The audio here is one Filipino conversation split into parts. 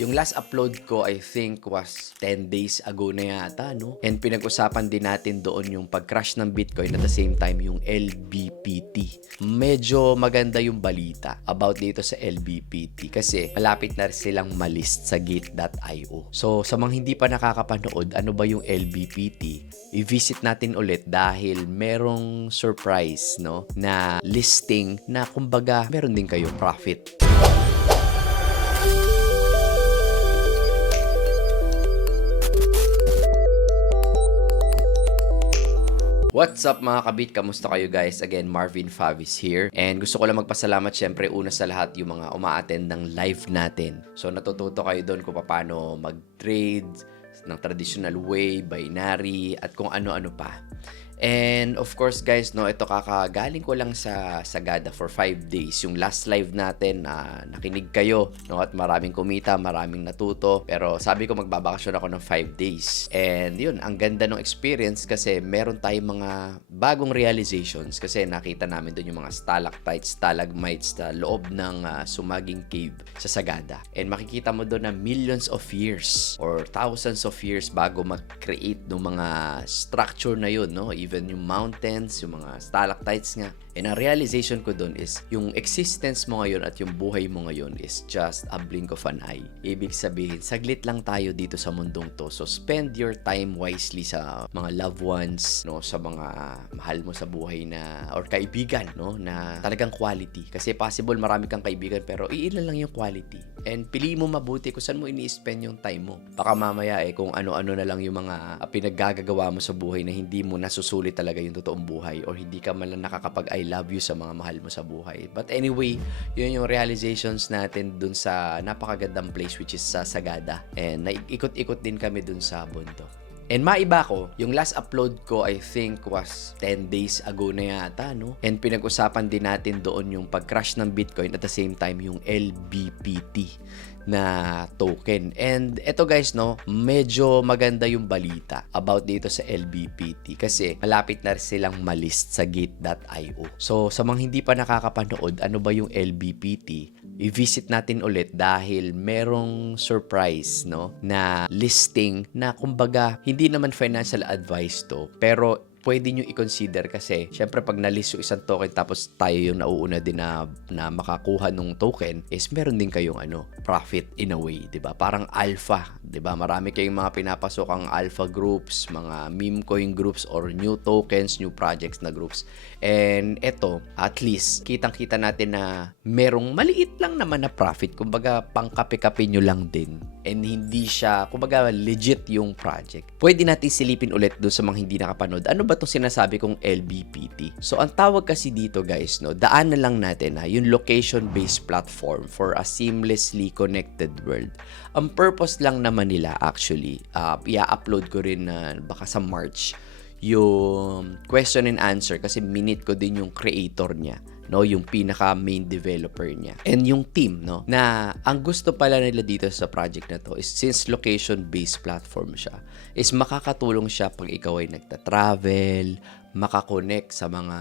Yung last upload ko, I think, was 10 days ago na yata, no? And pinag-usapan din natin doon yung pag-crash ng Bitcoin at the same time yung LBPT. Medyo maganda yung balita about dito sa LBPT kasi malapit na silang malist sa Gate.io. So, sa mga hindi pa nakakapanood, ano ba yung LBPT? I-visit natin ulit dahil merong surprise, no? Na listing na kumbaga meron din kayo profit. What's up mga kabit? Kamusta kayo guys? Again, Marvin Favis here. And gusto ko lang magpasalamat syempre una sa lahat yung mga uma-attend ng live natin. So natututo kayo doon kung paano mag-trade ng traditional way, binary, at kung ano-ano pa. And of course guys, no, ito kakagaling ko lang sa Sagada for 5 days. Yung last live natin, nakinig kayo, no, at maraming kumita, maraming natuto. Pero sabi ko magbabakasyon ako ng 5 days. And yun, ang ganda ng experience kasi meron tayong mga bagong realizations kasi nakita namin doon yung mga stalactites, stalagmites sa loob ng Sumaging Cave sa Sagada. And makikita mo doon na millions of years or thousands of years bago mag-create ng mga structure na yun, no? Even yung mountains, yung mga stalactites nga. And ang realization ko dun is, yung existence mo ngayon at yung buhay mo ngayon is just a blink of an eye. Ibig sabihin, saglit lang tayo dito sa mundong to. So, spend your time wisely sa mga loved ones, no? Sa mga mahal mo sa buhay na, or kaibigan, no? Na talagang quality. Kasi possible marami kang kaibigan pero iilan lang yung quality. And pili mo mabuti kung saan mo ini-spend yung time mo. Baka mamaya kung ano-ano na lang yung mga pinaggagawa mo sa buhay na hindi mo nasusulit talaga yung totoong buhay or hindi ka man lang nakakapag I love you sa mga mahal mo sa buhay. But anyway, yun yung realizations natin dun sa napakagandang place which is sa Sagada. And naikot-ikot din kami dun sa bundok. And maiba ko, yung last upload ko I think was 10 days ago na yata, no? And pinag-usapan din natin doon yung pag-crash ng Bitcoin at the same time yung LBPT na token. And eto guys, no, medyo maganda yung balita about dito sa LBPT kasi malapit na silang malist sa Gate.io. So sa mga hindi pa nakakapanood, ano ba yung LBPT? I-visit natin ulit dahil merong surprise, no, na listing na kumbaga hindi naman financial advice to, pero pwede nyo i-consider kasi syempre pag na-list yung isang token tapos tayo yung nauuna din na makakuha ng token is meron din kayong profit in a way, 'di ba? Parang alpha, 'di ba? Marami kayong mga pinapasok ang alpha groups, mga meme coin groups or new tokens, new projects na groups. And eto, at least kitang-kita natin na merong maliit lang naman na profit, kumbaga pangkape-kape nyo lang din. And hindi siya, kumbaga legit yung project. Pwede natin silipin ulit doon sa mga hindi nakapanood. Ano ba itong sinasabi kong LBPT? So, ang tawag kasi dito guys, no, daan na lang natin yung location-based platform for a seamlessly connected world. Ang purpose lang naman nila actually, i-upload ko rin baka sa March, yung question and answer kasi minute ko din yung creator niya, no, yung pinaka main developer niya and yung team, no, na ang gusto pala nila dito sa project na to is since location based platform siya is makakatulong siya pag ikaw ay nagta-travel, makakonect sa mga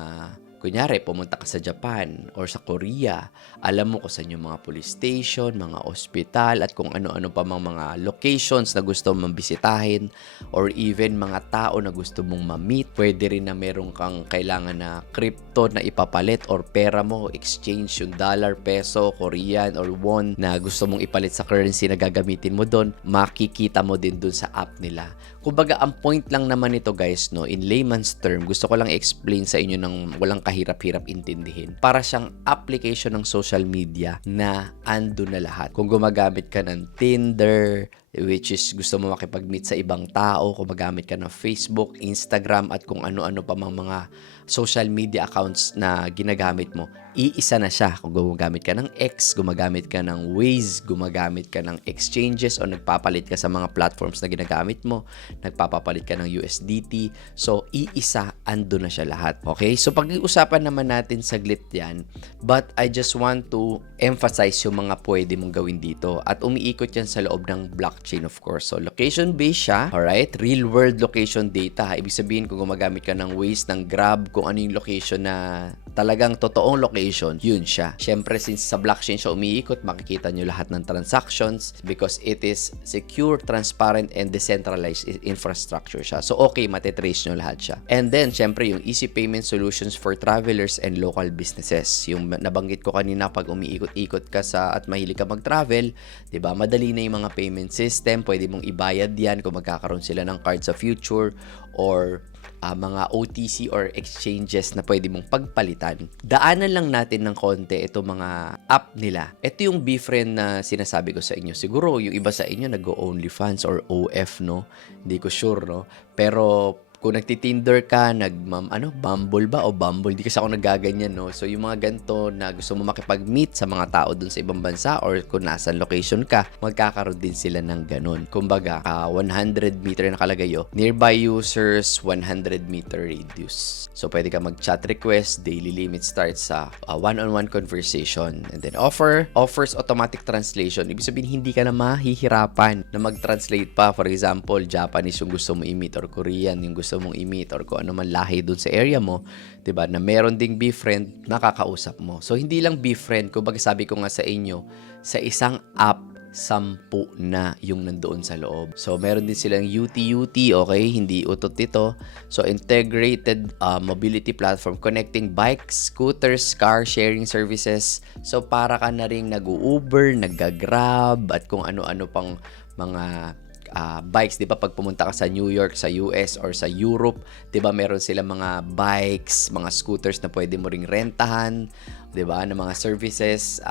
kunyari, pumunta ka sa Japan or sa Korea, alam mo kung saan yung mga police station, mga ospital, at kung ano-ano pa mga locations na gusto mong bisitahin or even mga tao na gusto mong ma-meet. Pwede rin na meron kang kailangan na crypto na ipapalit or pera mo, exchange yung dollar, peso, Korean, or won na gusto mong ipalit sa currency na gagamitin mo doon, makikita mo din doon sa app nila. Kumbaga, ang point lang naman ito guys, no, in layman's term, gusto ko lang i-explain sa inyo ng walang kahirap-hirap intindihin. Para siyang application ng social media na ando na lahat. Kung gumagamit ka ng Tinder, which is gusto mo makipag-meet sa ibang tao, kung magamit ka ng Facebook, Instagram, at kung ano-ano pa mga social media accounts na ginagamit mo, iisa na siya. Kung gumagamit ka ng X, gumagamit ka ng Waze, gumagamit ka ng exchanges o nagpapalit ka sa mga platforms na ginagamit mo, nagpapapalit ka ng USDT, so iisa, ando na siya lahat. Okay? So pag-iusapan naman natin saglit yan, but I just want to emphasize yung mga pwede mong gawin dito at umiikot yan sa loob ng blockchain blockchain of course. So location-based siya, alright? Real-world location data. Ibig sabihin kung gumagamit ka ng Waze, ng Grab, kung ano yung location na talagang totoong location, yun siya. Siyempre, since sa blockchain siya umiikot, makikita nyo lahat ng transactions because it is secure, transparent, and decentralized infrastructure siya. So, okay, matitrace nyo lahat siya. And then, siyempre, yung easy payment solutions for travelers and local businesses. Yung nabanggit ko kanina, pag umiikot-ikot ka at mahilig ka mag-travel, diba? Madali na yung mga payment system. Pwede mong ibayad yan kung magkakaroon sila ng card sa future or mga OTC or exchanges na pwede mong pagpalitan. Daanan lang natin ng konti ito mga app nila. Ito yung Befriend na sinasabi ko sa inyo. Siguro yung iba sa inyo nag-OnlyFans or OF, no? Hindi ko sure, no? Pero kung nagti-Tinder ka, Bumble ba o Bumble? Di kasi ako nagaganyan, no? So, yung mga ganito na gusto mo makipag-meet sa mga tao dun sa ibang bansa or kung nasan location ka, magkakaroon din sila ng ganun. Kumbaga, 100 meter na kalagay nearby users, 100 meter radius. So, pwede ka mag-chat request, daily limit starts sa one-on-one conversation. And then, offers automatic translation. Ibig sabihin, hindi ka na mahihirapan na mag-translate pa. For example, Japanese yung gusto mo i-meet or Korean yung gusto mong i-meet or kung ano man lahi dun sa area mo, 'di ba? Na meron ding Befriend nakakausap mo. So hindi lang Befriend, kumbaga sabi ko nga sa inyo, sa isang app 10 na yung nandoon sa loob. So, meron din silang UT, okay? Hindi utot ito. So, integrated mobility platform connecting bikes, scooters, car sharing services. So, para ka na rin nag-Uber, nag-Grab, at kung ano-ano pang mga bikes, 'di ba? Pag pumunta ka sa New York, sa US or sa Europe, 'di ba, meron silang mga bikes, mga scooters na pwede mo ring rentahan, 'di ba? Na mga services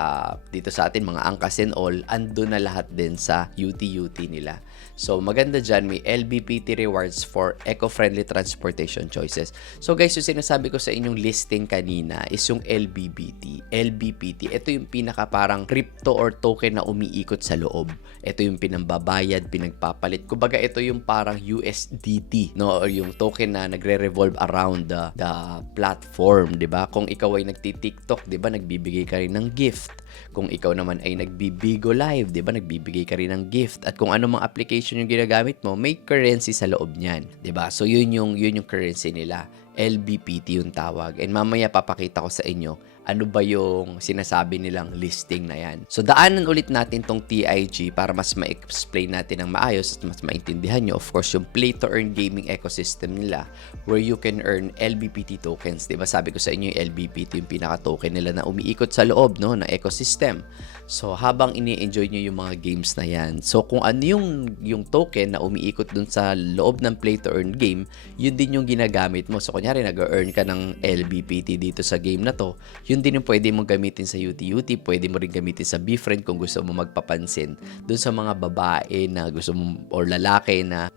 dito sa atin, mga angkas and all, ando na lahat din sa UT nila. So, maganda dyan, may LBPT rewards for eco-friendly transportation choices. So, guys, yung sinasabi ko sa inyong listing kanina is yung LBPT. LBPT, ito yung pinaka parang crypto or token na umiikot sa loob. Ito yung pinambabayad, pinagpapalit. Kumbaga, ito yung parang USDT, no? Or yung token na nagre-revolve around the platform, di ba? Kung ikaw ay nagti-TikTok, di ba, nagbibigay ka rin ng gift. Kung ikaw naman ay nagbibigo live, di ba, nagbibigay ka rin ng gift. At kung ano mga application yung ginagamit mo, may currency sa loob niyan, 'di ba? So yun yung currency nila. LBPT yung tawag. And mamaya papakita ko sa inyo ano ba yung sinasabi nilang listing na yan. So, daanan ulit natin tong TIG para mas ma-explain natin ng maayos at mas maintindihan nyo. Of course, yung play-to-earn gaming ecosystem nila where you can earn LBPT tokens. Diba? Sabi ko sa inyo, yung LBPT yung pinaka-token nila na umiikot sa loob, no, ng ecosystem. So, habang ini-enjoy nyo yung mga games na yan, so kung ano yung token na umiikot dun sa loob ng play-to-earn game, yun din yung ginagamit mo. So, kunyari, nag-earn ka ng LBPT dito sa game na to, yun din yung pwede mong gamitin sa UT, pwede mo rin gamitin sa Befriend kung gusto mo magpapansin dun sa mga babae na gusto mo or lalaki na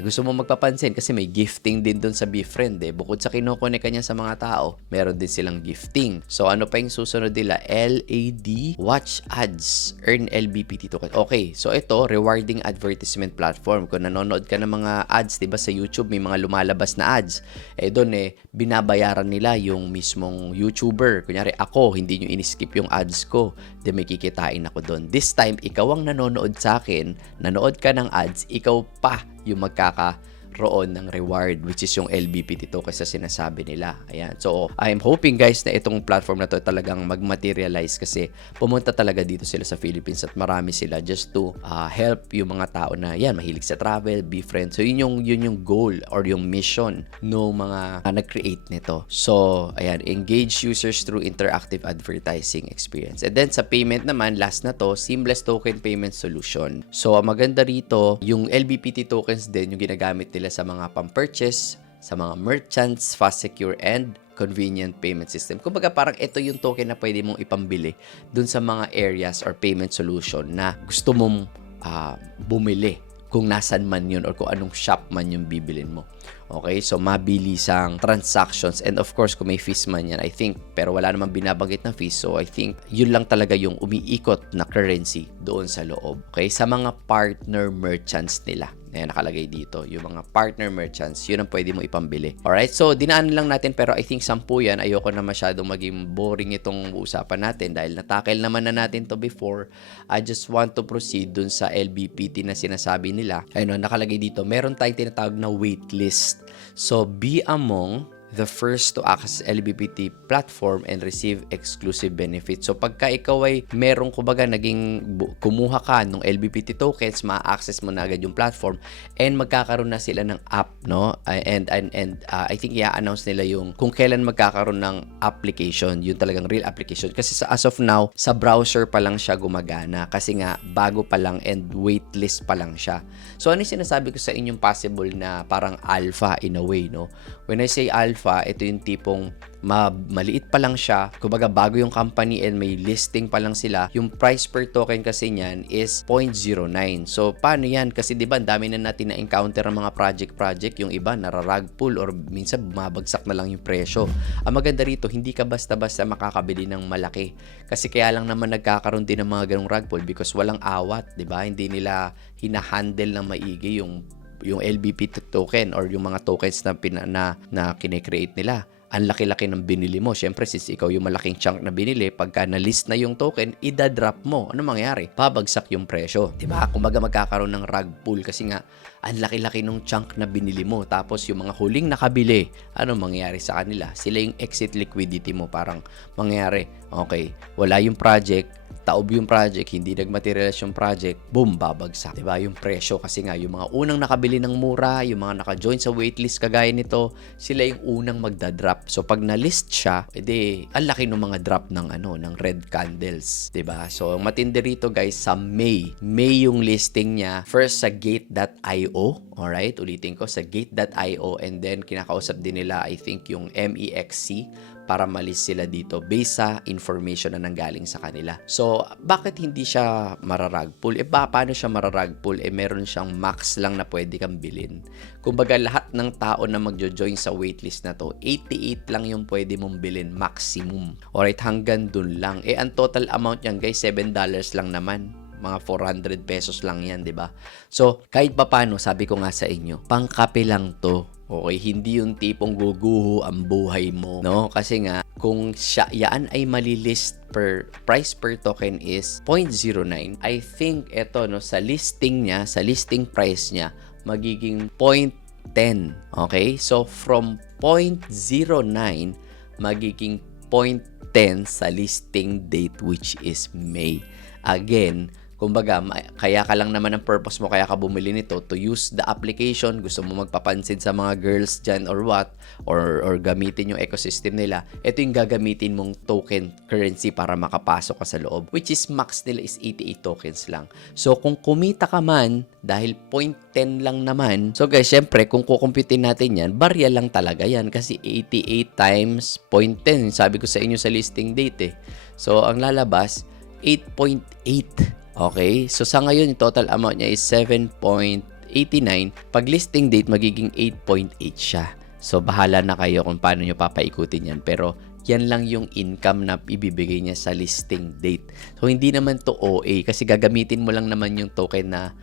gusto mo magpapansin kasi may gifting din dun sa Befriend bukod sa kinoconnect kanya sa mga tao, meron din silang gifting. So ano pa yung susunod nila? LAD watch ads, earn LBPT token. Okay, so ito rewarding advertisement platform. Kung nanonood ka ng mga ads, 'di ba, sa YouTube may mga lumalabas na ads. Doon binabayaran nila yung mismong YouTuber. Kunyari ako, hindi nyo in-skip yung ads ko, then may kikitain ako doon. This time, ikaw ang nanonood sa akin, nanood ka ng ads, ikaw pa yung magkakaroon ng reward, which is yung LBPT token sa sinasabi nila. Ayan. So, I'm hoping guys na itong platform na to talagang mag-materialize kasi pumunta talaga dito sila sa Philippines at marami sila just to help yung mga tao na yan, mahilig sa travel, Befriend. So, yun yung goal or yung mission no mga nag-create nito. So, ayan, engage users through interactive advertising experience. And then sa payment naman, last na to, seamless token payment solution. So, ang maganda rito, yung LBPT tokens din yung ginagamit nila sa mga pam-purchase, sa mga merchants, fast, secure, and convenient payment system. Kumbaga parang ito yung token na pwede mong ipambili dun sa mga areas or payment solution na gusto mong bumili kung nasan man yun or kung anong shop man yung bibilin mo. Okay? So, mabilisang transactions. And of course, kung may fees man yan, I think, pero wala namang binabanggit na fees. So, I think, yun lang talaga yung umiikot na currency doon sa loob. Okay? Sa mga partner merchants nila. Ayan, nakalagay dito. Yung mga partner merchants, yun ang pwede mo ipambili. Alright? So, dinaan lang natin, pero I think 10 yan. Ayoko na masyadong maging boring itong usapan natin dahil natakil naman na natin to before. I just want to proceed dun sa LBPT na sinasabi nila. Ayun, nakalagay dito, meron tayong tinatawag na waitlist. So, be among the first to access LBPT platform and receive exclusive benefits. So, pagka ikaw ay merong kumbaga kumuha ka ng LBPT tokens, ma-access mo na agad yung platform and magkakaroon na sila ng app, no? And I think i-announce nila yung kung kailan magkakaroon ng application, yung talagang real application. Kasi as of now, sa browser pa lang siya gumagana kasi nga bago pa lang and waitlist pa lang siya. So, ano yung sinasabi ko sa inyong possible na parang alpha in a way, no? When I say alpha, ito yung tipong maliit pa lang siya. Kumbaga, bago yung company and may listing pa lang sila, yung price per token kasi niyan is 0.09. So, paano yan? Kasi diba, ang dami na natin na-encounter ng mga project, yung iba nararag pull or minsan bumabagsak na lang yung presyo. Ang maganda rito, hindi ka basta-basta makakabili ng malaki. Kasi kaya lang naman nagkakaroon din ng mga ganong rug pull because walang awat, diba? Hindi nila hinahandle ng maigi yung LBP token or yung mga tokens na kine-create nila. Ang laki-laki ng binili mo. Siyempre, since ikaw yung malaking chunk na binili, pagka na-list na yung token, idadrop mo. Ano mangyari? Babagsak yung presyo. Diba? Kumbaga magkakaroon ng rug pull kasi nga, ang laki-laki ng chunk na binili mo. Tapos yung mga huling nakabili, ano mangyari sa kanila? Sila yung exit liquidity mo. Parang mangyari, okay, wala yung project, taob yung project, hindi nagmaterialize yung project, boom, babagsak. Diba? Yung presyo kasi nga, yung mga unang nakabili ng mura, yung mga naka-join sa waitlist kagaya nito, sila yung unang magdadrop. So, pag na-list siya, edi, ang laki ng mga drop ng red candles. Diba? So, matindi rito guys, sa May yung listing niya, first sa Gate.io. Alright, ulitin ko, sa Gate.io, and then kinakausap din nila, I think, yung MEXC, para malis sila dito based sa information na nanggaling sa kanila. So, bakit hindi siya mararag pull? Paano siya mararag pull? Meron siyang max lang na pwede kang bilhin. Kumbaga, lahat ng tao na magjo-join sa waitlist na to, 88 lang yung pwede mong bilhin maximum. Alright, hanggang dun lang. Ang total amount niyan guys, $7 lang naman. Mga 400 pesos lang yan, 'di ba? So, kahit papaano, sabi ko nga sa inyo, pangkape lang to. Okay, hindi yung tipong guguho ang buhay mo, no? Kasi nga, kung yan ay malilist price per token is 0.09, I think ito, no, sa listing price niya, magiging 0.10. Okay? So, from 0.09, magiging 0.10 sa listing date, which is May. Again, kumbaga, kaya ka lang naman ang purpose mo, kaya ka bumili nito to use the application, gusto mo magpapansin sa mga girls dyan or what, or gamitin yung ecosystem nila, ito yung gagamitin mong token currency para makapasok ka sa loob, which is max nila is 88 tokens lang. So, kung kumita ka man, dahil 0.10 lang naman, so guys, syempre, kung kukumputin natin yan, barya lang talaga yan, kasi 88 times 0.10, sabi ko sa inyo sa listing date eh. So, ang lalabas, 8.8. Okay? So, sa ngayon, yung total amount niya is 7.89. Pag listing date, magiging 8.8 siya. So, bahala na kayo kung paano nyo papaikutin yan. Pero, yan lang yung income na ibibigay niya sa listing date. So, hindi naman to OA kasi gagamitin mo lang naman yung token na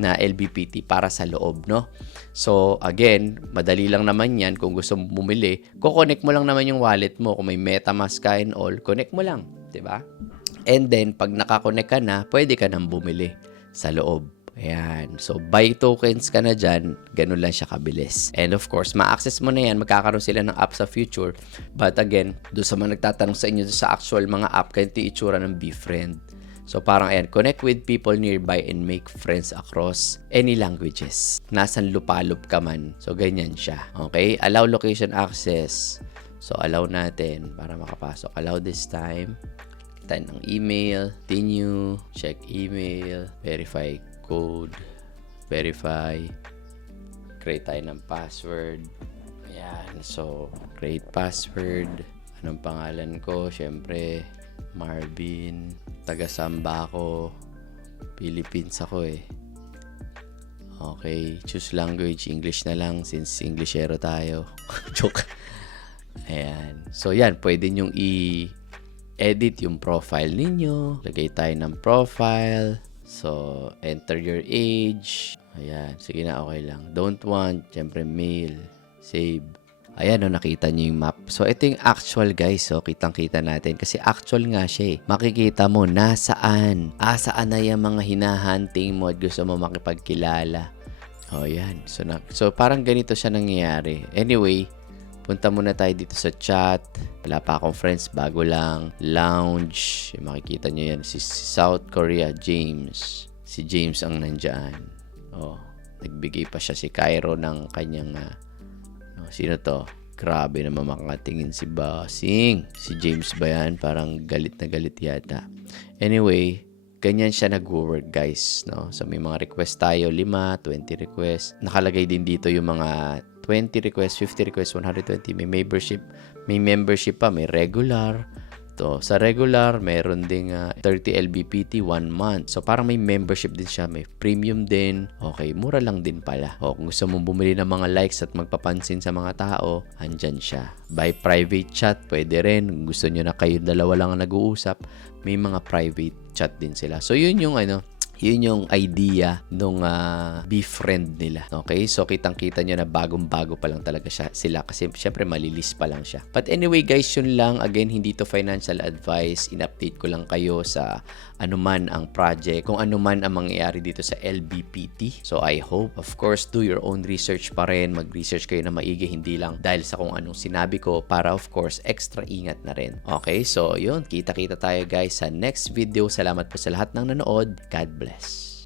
LBPT para sa loob, no? So, again, madali lang naman yan. Kung gusto mo bumili, kukonect mo lang naman yung wallet mo. Kung may MetaMask ka and all, connect mo lang. 'Di ba? And then, pag nakakonect ka na, pwede ka nang bumili sa loob. Ayan. So, buy tokens ka na dyan. Ganun lang siya kabilis. And of course, ma-access mo na yan. Magkakaroon sila ng app sa future. But again, doon sa mga nagtatanong sa inyo sa actual mga app, ganito yung itsura ng BeFriend. So, parang ayan, connect with people nearby and make friends across any languages. Nasaan lupalop ka man. So, ganyan siya. Okay? Allow location access. So, allow natin para makapasok. Allow this time. Tayo ng email, continue, check email, verify code, verify, create tayo ng password. Ayan, so, create password. Anong pangalan ko? Siyempre, Marvin. Taga-Samba ako. Philippines ako eh. Okay, choose language, English na lang since Englishero tayo. Joke. Ayan. So, yan. Pwede nyong i-edit yung profile ninyo. Lagay tayo ng profile. So, enter your age. Ayan. Sige na, okay lang. Don't want. Siyempre, male. Save. Ayan, nakita nyo yung map. So, ito yung actual, guys. So, kitang-kita natin. Kasi actual nga siya eh. Makikita mo, nasaan. Saan na yung mga hinahunting mo at gusto mo makipagkilala. O, yan. So, parang ganito siya nangyayari. Anyway, punta muna tayo dito sa chat. Wala pa akong friends, bago lang. Lounge. Makikita nyo yan. Si South Korea, James. Si James ang nandyan. Nagbigay pa siya si Cairo ng kanyang... sino to? Grabe naman makatingin si Bossing. Si James ba yan? Parang galit na galit yata. Anyway, ganyan siya nag-work, guys. No? So, may mga request tayo. 5, 20 request. Nakalagay din dito yung mga 20 requests, 50 requests, 120. May membership pa, may regular. Sa regular, meron ding 30 LBPT 1 month. So, parang may membership din siya. May premium din. Okay, mura lang din pala. Kung gusto mong bumili ng mga likes at magpapansin sa mga tao, andyan siya. By private chat, pwede rin. Kung gusto nyo na kayo dalawa lang ang nag-uusap, may mga private chat din sila. So, yun yung yun yung idea nung befriend nila. Okay? So, kitang-kita nyo na bagong-bago pa lang talaga sila kasi syempre malilis pa lang siya. But anyway guys, yun lang. Again, hindi to financial advice. In-update ko lang kayo sa anuman ang project, kung anuman ang mangyayari dito sa LBPT. So, I hope, of course, do your own research pa rin. Mag-research kayo na maigi, hindi lang dahil sa kung anong sinabi ko para, of course, extra ingat na rin. Okay? So, yun. Kita-kita tayo guys sa next video. Salamat po sa lahat ng nanood. God bless.